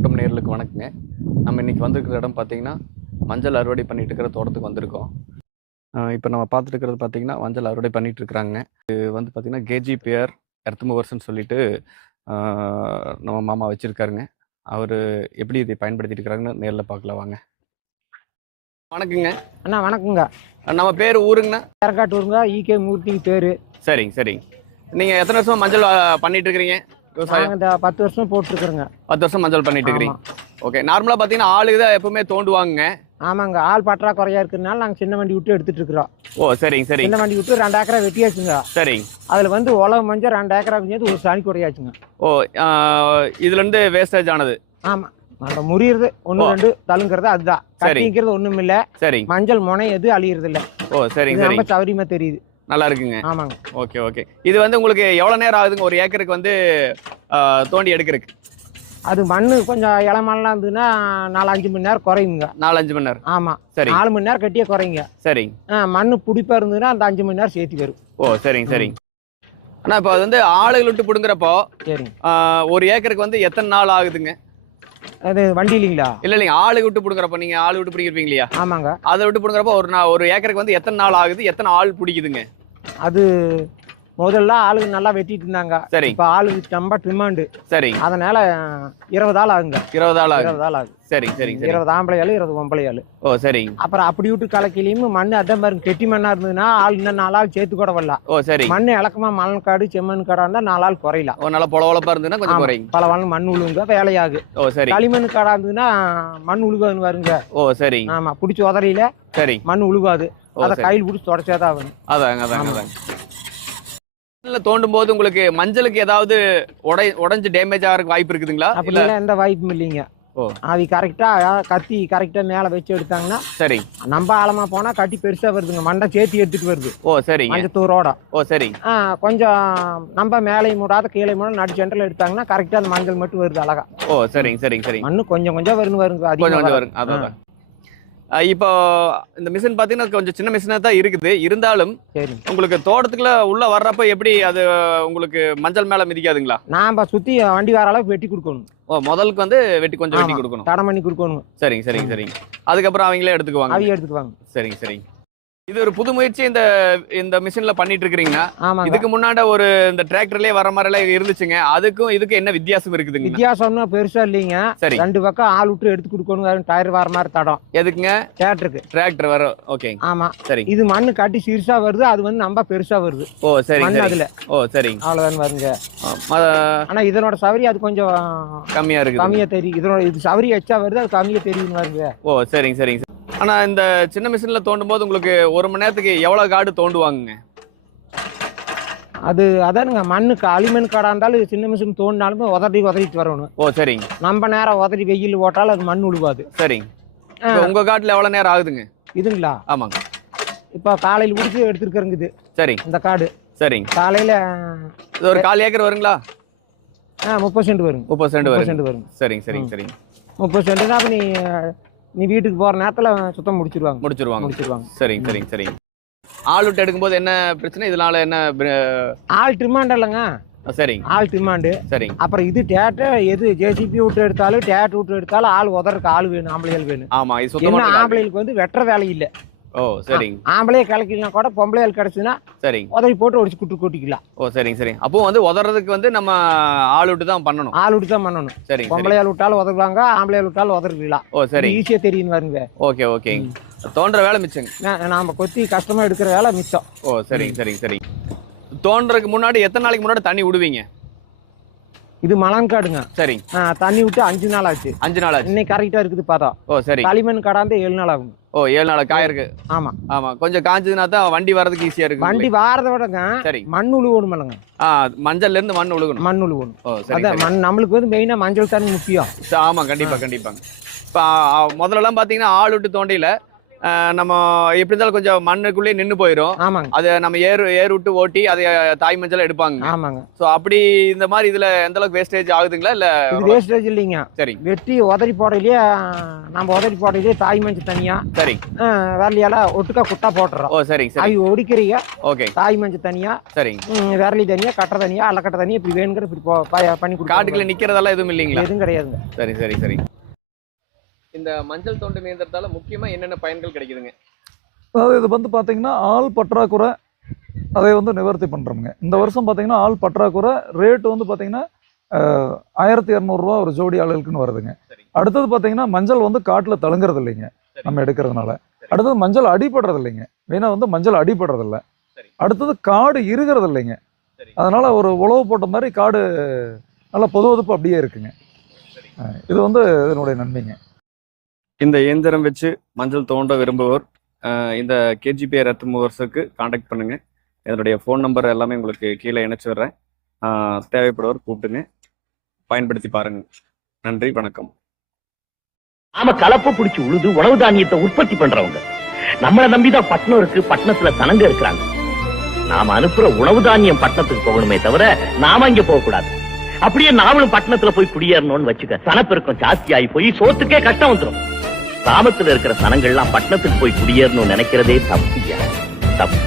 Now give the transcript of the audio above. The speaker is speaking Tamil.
தோட்டம் நேயர்களுக்கு வணக்கங்க. நம்ம இன்னைக்கு வந்திருக்கிற இடம் பார்த்தீங்கன்னா, மஞ்சள் அறுவடை பண்ணிட்டு இருக்கிற தோட்டத்துக்கு வந்திருக்கோம். இப்போ நம்ம பார்த்துட்டு இருக்கிறது பார்த்தீங்கன்னா, மஞ்சள் அறுவடை பண்ணிட்டு இருக்கிறாங்க. இது வந்து பார்த்தீங்கன்னா, கேஜி பியர் எர்த் மூவர்ஸ்ன்னு சொல்லிட்டு ஆ, நம்ம மாமா வச்சிருக்காருங்க. அவரு எப்படி இதை பயன்படுத்திட்டு இருக்கிறாங்கன்னு நேர்ல பார்க்கலாம் வாங்க. வணக்கங்க. அண்ணா வணக்கங்க. நம்ம பேர் ஊருங்கண்ணா? ஏற்காட்டூருங்க. ஈகே மூர்த்தி பேரு. சரிங்க சரிங்க. நீங்க எத்தனை வருஷமா மஞ்சள் பண்ணிட்டு இருக்கிறீங்க? விவசாயம் இந்த 10 வருஷம் போட்டுருக்குறேங்க. 10 வருஷம் மஞ்சள் பண்ணிட்டு இருக்கிறீங்க. ஓகே. நார்மலா பார்த்தீங்கன்னா ஆளுக்கு தான் எப்பவுமே தோண்டுவாங்க. ஆமாங்க, ஆள் பற்றாக்குறையா இருக்கிறதுனால நாங்கள் சின்ன வண்டி விட்டு எடுத்துட்டு இருக்கிறோம். ஓ சரிங்க சரிங்க. சின்ன வண்டி விட்டு 2 ஏக்கரா வெட்டியாச்சுங்க. சரிங்க. அதில் வந்து உழவு மஞ்சள் 2 ஏக்கரா செஞ்சது ஒரு சாணி குறையாச்சுங்க. ஓ இதுல இருந்து வேஸ்டேஜ் ஆனது. ஆமாம், நம்ம முறியறது 1 2 தழுங்கிறது அதுதான். கட்டிங்கிறது ஒன்றும் இல்லை. சரிங்க. மஞ்சள் முனை எது அழியறது இல்லை. ஓ சரிங்க ரொம்ப சரிங்க. சௌரியமா தெரியுது. நல்லா இருக்குங்க. ஆமாங்க. Okay okay. இது வந்து உங்களுக்கு எவ்வளவு நேரம் ஆகுதுங்க ஒரு ஏக்கருக்கு வந்து தோண்டி எடுக்கிறதுக்கு? அது மண்ணு கொஞ்சம் இளமண்ணெலாம் இருந்ததுன்னா 4-5 மணி நேரம் குறையுங்க. 4-5 மணி நேரம். ஆமாம், சரி. 4 மணி நேரம் கட்டியே குறைங்க. சரிங்க. மண்ணு பிடிப்பா இருந்ததுன்னா அந்த 5 மணி நேரம் சேர்த்து வரும். ஓ சரிங்க சரிங்க. ஆனா இப்போ அது வந்து ஆளுகள் விட்டு பிடுங்குறப்போ சரிங்க, ஒரு ஏக்கருக்கு வந்து எத்தனை நாள் ஆகுதுங்க? அது வண்டி இல்லைங்களா? இல்லைங்க, ஆளு விட்டு பிடுங்குறப்போ நீங்க ஆளு விட்டு பிடிக்கிறீங்க இல்லையா? ஆமாங்க. அதை விட்டு பிடுங்குறப்போ ஒரு ஏக்கருக்கு வந்து எத்தனை நாள் ஆகுது, எத்தனை ஆள் பிடிக்குதுங்க? அது முதல்ல ஆளுங்க நல்லா வெட்டிட்டு இருந்தாங்க. சரி. இப்ப ஆளுக்கு ரொம்ப டிமாண்டு. சரி. அதனால 20 ஆள் ஆகுங்க. 20 ஆள் ஆகுது. 20 ஆள் ஆகுது. சரி சரி சரி. 20 ஆம்பளை ஆளு 20 பொம்பளை ஆளு. ஓ சரிங்க. அப்புறம் அப்படி விட்டு கலக்கிலையும் மண் அதான் பாருங்க, கெட்டி மண்ணா இருந்ததுன்னா ஆள் இன்னும் 4 ஆள் சேர்த்து கூட வரலாம். ஓ சரி. மண் இலக்கமா மணல் காடு செம்மண் காடா இருந்தா 4 ஆள் குறையலாம். ஓ நல்லா பொலவலப்பா இருந்ததுன்னா கொஞ்சம் குறையுங்க. பல வாழ் மண் உழுவுங்க வேலையாகு. ஓ சரி. களிமண் காடா இருந்ததுன்னா மண் உழுவாதுன்னு வருங்க. ஓ சரி. ஆமா, பிடிச்சி உதறியில சரி. மண் உழுவாது. அதை கையில் பிடிச்சி தொடச்சேதான் ஆகணும். அதாங்க அதாங்க அதாங்க. தோண்டும் போது உங்களுக்கு மஞ்சளுக்கு ஏதாவது உடைஞ்சு டேமேஜ் ஆகிறதுக்கு வாய்ப்பு இருக்குதுங்களா? அப்படிலாம் எந்த வாய்ப்பும் இல்லைங்க. ஓ அது கரெக்டா கத்தி கரெக்டா மேல வச்சு எடுத்தாங்கன்னா சரி. நம்ம ஆழமா போனா கட்டி பெருசா வருதுங்க, மண்டை சேர்த்து எடுத்துட்டு வருது. ஓ சரி. மஞ்சத்தூரோட. ஓ சரி. கொஞ்சம் நம்ம மேலே மூடாத கீழே மூட நடு சென்டர்ல எடுத்தாங்கன்னா கரெக்டா அந்த மஞ்சள் மட்டும் வருது அழகா. ஓ சரிங்க சரிங்க சரிங்க. மண்ணு கொஞ்சம் கொஞ்சம் வருங்க அதிகம் வருங்க. அதான் இப்போ இந்த மிஷின் பாத்தீங்கன்னா கொஞ்சம் சின்ன மிஷினா தான் இருக்குது. இருந்தாலும் சரி, உங்களுக்கு தோட்டத்துக்குள்ள உள்ள வர்றப்ப எப்படி அது உங்களுக்கு மஞ்சள் மேல மிதிக்காதுங்களா? நாம சுத்தி வண்டி வர அளவுக்கு வெட்டி கொடுக்கணும். ஓ முதலுக்கு வந்து கொஞ்சம் வெட்டி கொடுக்கணும், தடம் பண்ணி கொடுக்கணும். சரிங்க சரிங்க சரிங்க. அதுக்கப்புறம் அவங்களே எடுத்துக்குவாங்க. அவங்க எடுத்துக்குவாங்க. சரிங்க சரிங்க. இது ஒரு புது முயற்சி இந்த மிஷின்ல பண்ணிட்டு இருக்கீங்கன்னா. ஆமா, இதுக்கு முன்னாடி ஒரு இந்த டிராக்டர்லயே வர மாதிரி எல்லாம் இருந்துச்சுங்க. அதுக்கும் இதுக்கு என்ன வித்தியாசம் இருக்குதுங்க? வித்தியாசம்னா பெருசா இல்லைங்க. சரி. 2 பக்கம் ஆள் விட்டு எடுத்து கொடுக்கணும். டயர் வர மாதிரி தடம். எதுக்குங்க? டிராக்டர் வர. ஓகே. ஆமா சரி. இது மண்ணு காட்டி சிறுசா வருது, அது வந்து நம்ம பெருசா வருது. ஓ சரி மண்ணு அதுல. ஓ சரி. அவ்வளவுதான் வருங்க. ஆனா இதனோட சவரி அது கொஞ்சம் கம்மியா இருக்கு. கம்மியா தெரியும். இதனோட இது சவரி எச்சா வருது, அது கம்மியா தெரியும் வருங்க. ஓ சரிங்க சரிங்க. ஆனா இந்த சின்ன மிஷின்ல தோண்டும் போது உங்களுக்கு 1 மணி நேரத்துக்கு எவ்வளவு காடு தோண்டுவாங்க? அது அதானுங்க, மண்ணுக்கு களிமண் காடா இருந்தாலும் சின்ன மிஷின் தோண்டினாலுமே உதறிட்டு வரணும். ஓ சரிங்க. நம்ம நேரம் உதறி வெயில் ஓட்டாலும் அது மண் உழுவாது. சரிங்க. உங்க காட்டுல எவ்வளவு நேரம் ஆகுதுங்க? இதுங்களா? ஆமாங்க. இப்ப காலையில் முடிச்சு எடுத்துருக்கறங்க இது. சரி. இந்த காடு. சரிங்க. காலையில இது ஒரு 1/4 ஏக்கர் வருங்களா? 30 சென்ட் வருங்க. 30 சென்ட் வருங்க. சரிங்க சரிங்க சரிங்க. 30 சென்ட்னா அப்ப நீ வீட்டுக்கு போற நேரத்துல சுத்தம் முடிச்சிருவாங்க. சரிங்க சரிங்க சரிங்க. ஆள் விட்டு எடுக்கும்போது என்ன பிரச்சனை? இதனால என்ன? ஆள் டிமாண்ட் இல்லைங்க. சரிங்க. ஆள் டிமாண்டு. சரிங்க. அப்புறம் இது டேட்டர் எது ஜேசிபி விட்டு எடுத்தாலும் டேட் விட்டு எடுத்தாலும் ஆள் உதறக்கு ஆள் வேணும், ஆம்பளைகள் வேணும். ஆமா, இது சுத்தமா ஆம்பளைகளுக்கு வந்து வெட்டுற வேலை இல்ல. ஓ சரிங்க. ஆம்பளையே கலக்கலாம் கூட பொம்பளையால் கிடைச்சுன்னா சரிங்க உதவி போட்டு ஒடிச்சு கொட்டிக்கலாம். ஓ சரிங்க சரிங்க. அப்போ வந்து உதறதுக்கு வந்து நம்ம ஆள் விட்டு தான் பண்ணணும். ஆள் விட்டு தான் பண்ணணும். சரிங்க. பொம்பளையால் விட்டாலும் உதவுவாங்க, ஆம்பளையால் விட்டாலும் உதறிக்கலாம். ஓ சரி. ஈஸியா தெரியும் வருங்க. Okay okay. தோன்ற வேலை மிச்சங்க. நாம கொத்தி கஷ்டமா எடுக்கிற வேலை மிச்சம். ஓ சரிங்க சரிங்க சரிங்க. தோன்றதுக்கு முன்னாடி எத்தனை நாளைக்கு முன்னாடி தண்ணி விடுவீங்க? இது மலன் காடுங்க. சரி. தண்ணி விட்டு 5 நாள் ஆச்சு. 5 நாள் ஆச்சு. இன்னைக்கு கரெக்டா இருக்குது பார்த்தா. ஓ சரி. களிமண் காடாந்து 7 நாள் ஆகும். ஓ 7 நாள் காய இருக்கு. ஆமா ஆமா. கொஞ்சம் காஞ்சதுனா தான் வண்டி வரதுக்கு ஈஸியா இருக்கு. வண்டி வாரத விடங்க சரி மண் உழுவணும் இல்லங்க. மஞ்சள்ல இருந்து மண் உழுகணும். மண் உழுவணும். ஓ சரி. அதான் மண் நம்மளுக்கு வந்து மெயினா மஞ்சள் தண்ணி முக்கியம். ஆமா கண்டிப்பா கண்டிப்பாங்க. இப்ப முதல்ல எல்லாம் பாத்தீங்கன்னா ஆள் விட்டு தோண்டையில நம்ம எப்படி இருந்தாலும் கொஞ்சம் மண்ணுக்குள்ளே நின்று போயிடும். ஆமாங்க அதை நம்ம ஏர் விட்டு ஓட்டி அதை தாய் மஞ்சள் எடுப்பாங்க. ஆமாங்க. ஸோ அப்படி இந்த மாதிரி இதுல எந்த அளவுக்கு வேஸ்டேஜ் ஆகுதுங்களா இல்ல? இது வேஸ்டேஜ் இல்லைங்க. சரி வெட்டி உதறி போடையிலேயே நம்ம உதறி போடையிலேயே தாய் மஞ்சள் தனியா சரி விரலியால ஒட்டுக்கா குட்டா போட்டுறோம். ஓ சரி சரி அது ஒடிக்கிறீங்க. ஓகே தாய் மஞ்சள் தனியா சரி விரலி தனியா கட்டை தனியா அல்லக்கட்டை தனியா இப்படி வேணுங்கிற இப்படி பண்ணி கொடுக்க காட்டுக்குள்ள நிக்கிறதெல்லாம் எதுவும் இல்லைங்களா? எதுவும் கிடையாதுங்க. சரி சரி சரி. இந்த மஞ்சள் தோண்டு இயந்திரத்தால முக்கியமா என்னென்ன பயன்கள் கிடைக்குதுங்க? அதாவது இது வந்து பார்த்தீங்கன்னா ஆள் பற்றாக்குறை அதை வந்து நிவர்த்தி பண்ணுறோமுங்க. இந்த வருஷம் பார்த்தீங்கன்னா ஆள் பற்றாக்குறை ரேட்டு வந்து பார்த்தீங்கன்னா 1200 ஒரு ஜோடி ஆளுகளுக்குன்னு வருதுங்க. அடுத்தது பார்த்தீங்கன்னா மஞ்சள் வந்து காட்டில் தழுங்குறது இல்லைங்க நம்ம எடுக்கிறதுனால. அடுத்தது மஞ்சள் அடிபடுறது இல்லைங்க. மெயினாக வந்து மஞ்சள் அடிபடுறது இல்லை. அடுத்தது காடு இருகிறது இல்லைங்க. அதனால ஒரு உழவு போட்ட மாதிரி காடு நல்லா பொதுவதுப்பு அப்படியே இருக்குங்க. இது வந்து இதனுடைய நன்மைங்க. இந்த இயந்திரம் வச்சு மஞ்சள் தோண்ட விரும்புவோர் இந்த கேஜிபிஆர் எர்த் மூவர்ஸுக்கு காண்டாக்ட் பண்ணுங்க. என்னுடைய ஃபோன் நம்பர் எல்லாமே உங்களுக்கு கீழே இணைச்சு விடுறேன். தேவைப்படுவோர் கூப்பிட்டுங்க, பயன்படுத்தி பாருங்க. நன்றி, வணக்கம். நாம கலப்பு பிடிச்சி உழுது உணவு தானியத்தை உற்பத்தி பண்றவங்க. நம்மளை நம்பிதான் பட்டணம் இருக்கு, பட்டணத்துல சனங்க இருக்கிறாங்க. நாம அனுப்புற உணவு தானியம் பட்டணத்துக்கு போகணுமே தவிர நாம இங்க போக கூடாது. அப்படியே நாமளும் பட்டணத்துல போய் குடியேறணும்னு வச்சுக்க, சனப்பெருக்கம் ஜாஸ்தி ஆகி போய் சோத்துக்கே கஷ்டம் வந்துடும். கிராமத்துல இருக்கிற சனங்கள்லாம் பட்டணத்துக்கு போய் குடியேறணும்னு நினைக்கிறதே தப்பு.